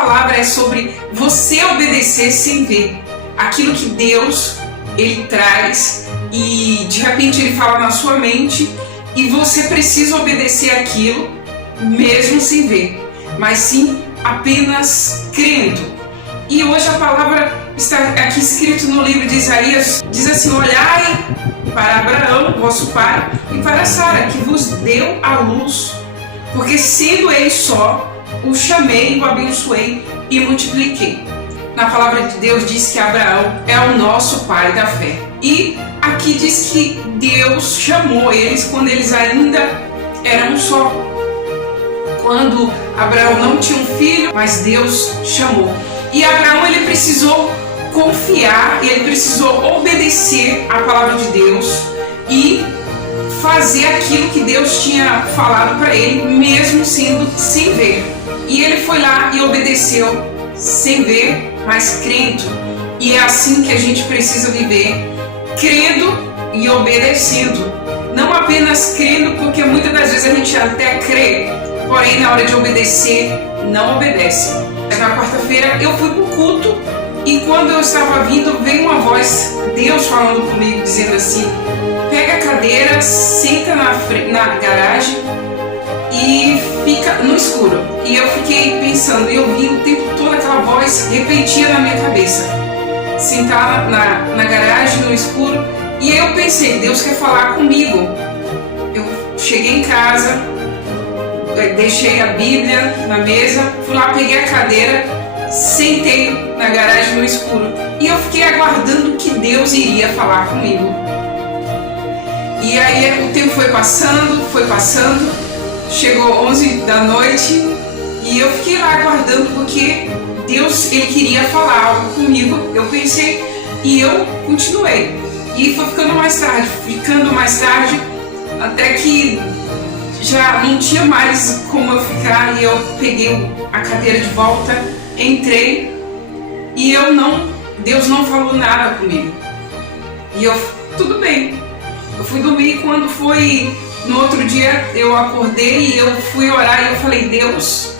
palavra é sobre você obedecer sem ver aquilo que Deus ele traz e de repente ele fala na sua mente e você precisa obedecer aquilo mesmo sem ver, mas sim apenas crendo. E hoje a palavra está aqui escrito no livro de Isaías, diz assim: olhai para Abraão, vosso pai, e para Sara, que vos deu a luz, porque sendo ele só, o chamei, o abençoei e multipliquei. Na palavra de Deus diz que Abraão é o nosso pai da fé. E aqui diz que Deus chamou eles quando eles ainda eram um só. Quando Abraão não tinha um filho, mas Deus chamou. E Abraão ele precisou confiar, ele precisou obedecer à palavra de Deus e fazer aquilo que Deus tinha falado para ele, mesmo sendo sem ver. E ele foi lá e obedeceu sem ver, mas crendo. E é assim que a gente precisa viver, crendo e obedecendo. Não apenas crendo, porque muitas das vezes a gente até crê, porém na hora de obedecer, não obedece. Na quarta-feira eu fui para o culto e quando eu estava vindo, veio uma voz, Deus falando comigo, dizendo assim: pega a cadeira, senta na garagem e fica no escuro. E eu fiquei pensando, e eu vi o tempo todo aquela voz repetia na minha cabeça: sentar na garagem, no escuro. E eu pensei, Deus quer falar comigo. Eu cheguei em casa, deixei a Bíblia na mesa, fui lá, peguei a cadeira, sentei na garagem no escuro. E eu fiquei aguardando que Deus iria falar comigo. E aí o tempo foi passando, chegou 11 da noite e eu fiquei lá aguardando porque Deus ele queria falar algo comigo. Eu pensei e eu continuei. E foi ficando mais tarde, até que já não tinha mais como eu ficar e eu peguei a cadeira de volta, entrei e Deus não falou nada comigo. E tudo bem. Eu fui dormir e quando foi no outro dia eu acordei e eu fui orar e eu falei: Deus,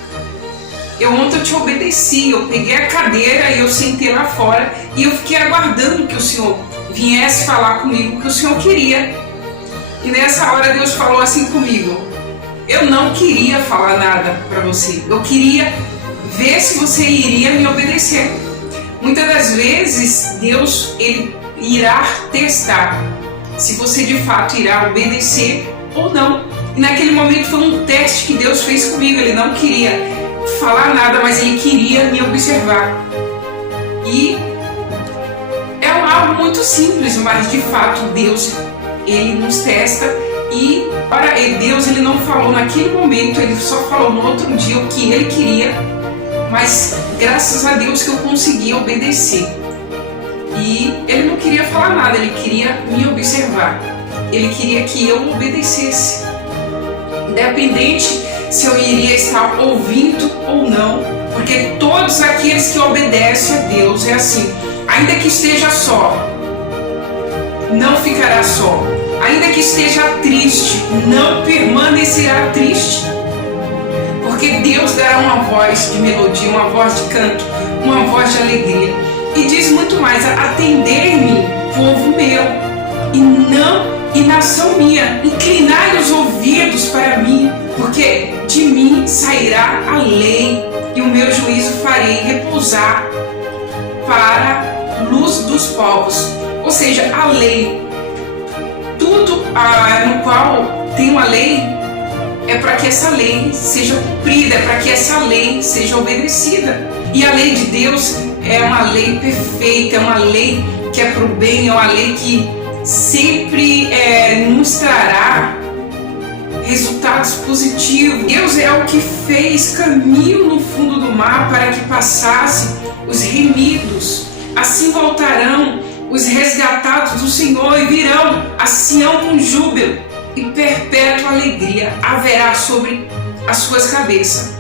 ontem eu te obedeci, eu peguei a cadeira e eu sentei lá fora e eu fiquei aguardando que o Senhor viesse falar comigo o que o Senhor queria. E nessa hora Deus falou assim comigo: eu não queria falar nada para você, eu queria ver se você iria me obedecer. Muitas das vezes Deus ele irá testar se você de fato irá obedecer ou não. E naquele momento foi um teste que Deus fez comigo. Ele não queria falar nada, mas ele queria me observar. E é algo muito simples, mas de fato Deus ele nos testa. E para Deus ele não falou naquele momento, ele só falou no outro dia o que ele queria, mas graças a Deus que eu consegui obedecer. E ele não queria falar nada, ele queria me observar, ele queria que eu obedecesse, independente se eu iria estar ouvindo ou não, porque todos aqueles que obedecem a Deus é assim: ainda que esteja só, não ficará só. Ainda que esteja triste, não permanecerá triste. Porque Deus dará uma voz de melodia, uma voz de canto, uma voz de alegria. E diz muito mais: atender-me, povo meu, e nação minha, inclinai os ouvidos para mim, porque de mim sairá a lei, e o meu juízo farei repousar para luz dos povos. Ou seja, a lei. Tudo no qual tem uma lei é para que essa lei seja cumprida, é para que essa lei seja obedecida. E a lei de Deus é uma lei perfeita, é uma lei que é para o bem, é uma lei que sempre nos trará resultados positivos. Deus é o que fez caminho no fundo do mar para que passassem os remidos. Assim voltarão os resgatados do Senhor e virão a Sião com júbilo, e perpétua alegria haverá sobre as suas cabeças.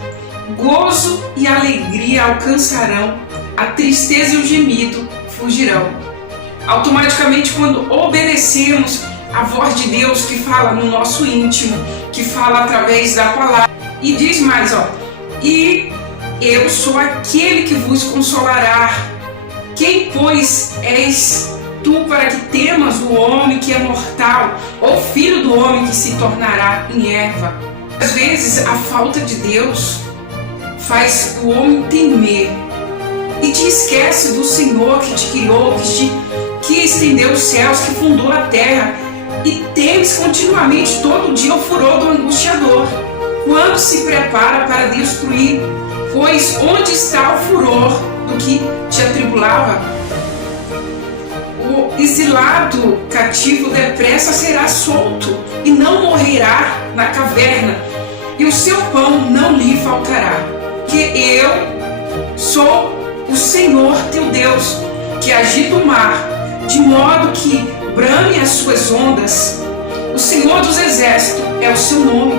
Gozo e alegria alcançarão, a tristeza e o gemido fugirão. Automaticamente, quando obedecemos a voz de Deus que fala no nosso íntimo, que fala através da palavra, e diz mais, e eu sou aquele que vos consolará. Quem, pois, és tu para que temas o homem que é mortal, ou filho do homem que se tornará em erva? Às vezes a falta de Deus faz o homem temer e te esquece do Senhor que te criou, que estendeu os céus, que fundou a terra, e temes continuamente todo dia o furor do angustiador, quando se prepara para destruir. Pois onde está o furor do que te atribulava? O exilado cativo depressa será solto e não morrerá na caverna, e o seu pão não lhe faltará. Que eu sou o Senhor teu Deus, que agita o mar, de modo que brame as suas ondas. O Senhor dos Exércitos é o seu nome.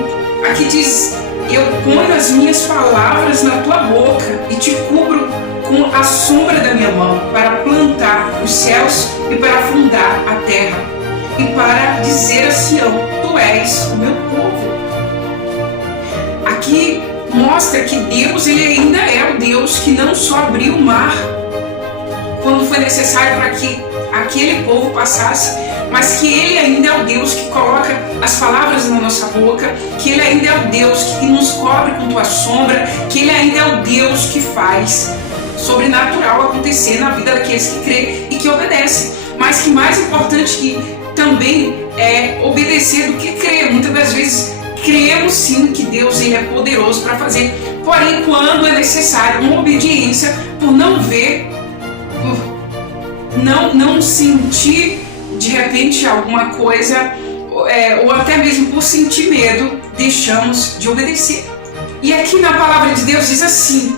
Aqui diz: eu ponho as minhas palavras na tua boca e te cubro com a sombra da minha mão, para plantar os céus e para fundar a terra, e para dizer a Sião: tu és o meu povo. Aqui mostra que Deus, ele ainda é o Deus que não só abriu o mar quando foi necessário para que aquele povo passasse, mas que ele ainda é o Deus que coloca as palavras na nossa boca, que ele ainda é o Deus que nos cobre com tua sombra, que ele ainda é o Deus que faz sobrenatural acontecer na vida daqueles que crê e que obedecem. Mas que mais importante que também é obedecer do que crer. Muitas das vezes cremos sim que Deus, ele é poderoso para fazer, porém quando é necessário uma obediência, por não ver, por não sentir de repente alguma coisa, ou até mesmo por sentir medo, deixamos de obedecer. E aqui na palavra de Deus diz assim: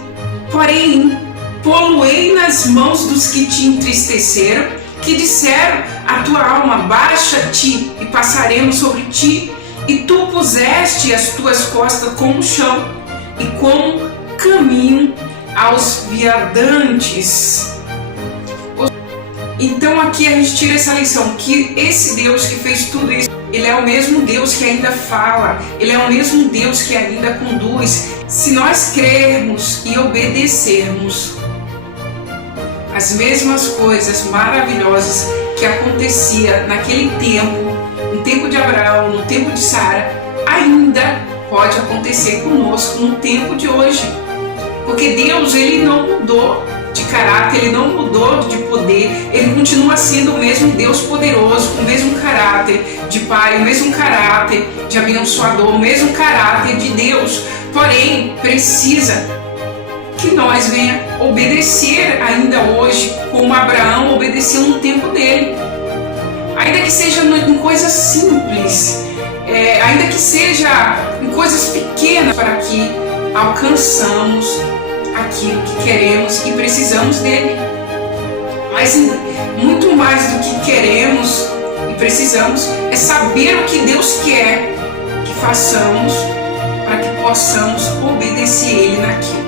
porém poluei nas mãos dos que te entristeceram, que disseram a tua alma: baixa-te e passaremos sobre ti, e tu puseste as tuas costas como chão e como caminho aos viadantes. Então aqui a gente tira essa lição, que esse Deus que fez tudo isso, ele é o mesmo Deus que ainda fala, ele é o mesmo Deus que ainda conduz. Se nós crermos e obedecermos, as mesmas coisas maravilhosas que acontecia naquele tempo, no tempo de Abraão, no tempo de Sara, ainda pode acontecer conosco no tempo de hoje. Porque Deus, ele não mudou de caráter, ele não mudou de poder, ele continua sendo o mesmo Deus poderoso, com o mesmo caráter de Pai, o mesmo caráter de abençoador, o mesmo caráter de Deus. Porém, precisa que nós venha obedecer ainda hoje, como Abraão obedeceu no tempo dele. Ainda que seja em coisas simples, ainda que seja em coisas pequenas, para que alcançamos aquilo que queremos e precisamos dele. Mas muito mais do que queremos e precisamos é saber o que Deus quer que façamos, para que possamos obedecer ele naquilo.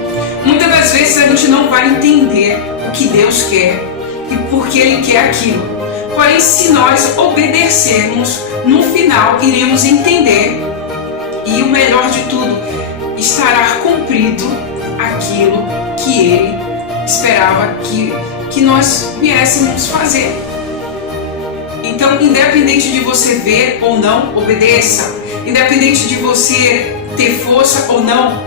Muitas das vezes a gente não vai entender o que Deus quer e por que ele quer aquilo. Porém, se nós obedecermos, no final iremos entender, e o melhor de tudo, estará cumprido aquilo que ele esperava que nós viéssemos fazer. Então, independente de você ver ou não, obedeça. Independente de você ter força ou não,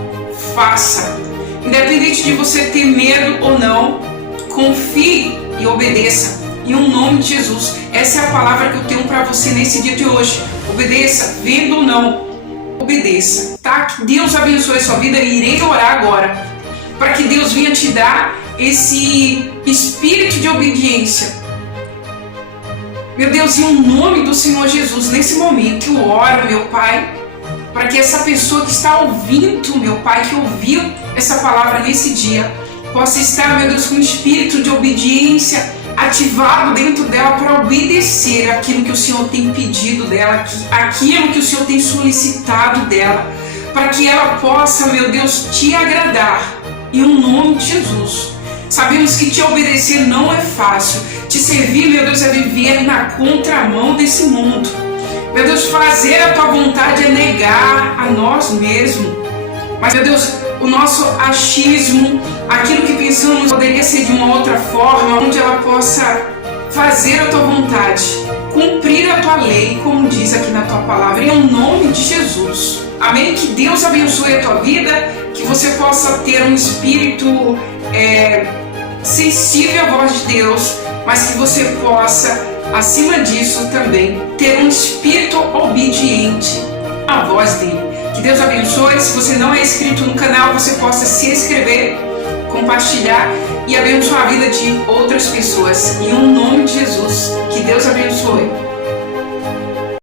faça. Independente de você ter medo ou não, confie e obedeça. Em um nome de Jesus. Essa é a palavra que eu tenho para você nesse dia de hoje. Obedeça, vendo ou não, obedeça, tá? Que Deus abençoe a sua vida. E irei orar agora para que Deus venha te dar esse espírito de obediência. Meu Deus, em um nome do Senhor Jesus, nesse momento eu oro, meu Pai, para que essa pessoa que está ouvindo, meu Pai, que ouviu essa palavra nesse dia, possa estar, meu Deus, com um espírito de obediência ativado dentro dela para obedecer aquilo que o Senhor tem pedido dela, aquilo que o Senhor tem solicitado dela, para que ela possa, meu Deus, te agradar, em um nome de Jesus. Sabemos que te obedecer não é fácil, te servir, meu Deus, é viver na contramão desse mundo. Meu Deus, fazer a tua vontade é negar a nós mesmos. Mas, meu Deus, o nosso achismo, aquilo que pensamos poderia ser de uma outra forma, onde ela possa fazer a tua vontade, cumprir a tua lei, como diz aqui na tua palavra, em nome de Jesus. Amém? Que Deus abençoe a tua vida, que você possa ter um espírito sensível à voz de Deus, mas que você possa, acima disso também, ter um espírito obediente à voz dele. Que Deus abençoe. Se você não é inscrito no canal, você possa se inscrever, compartilhar e abençoar a vida de outras pessoas. Em nome de Jesus, que Deus abençoe.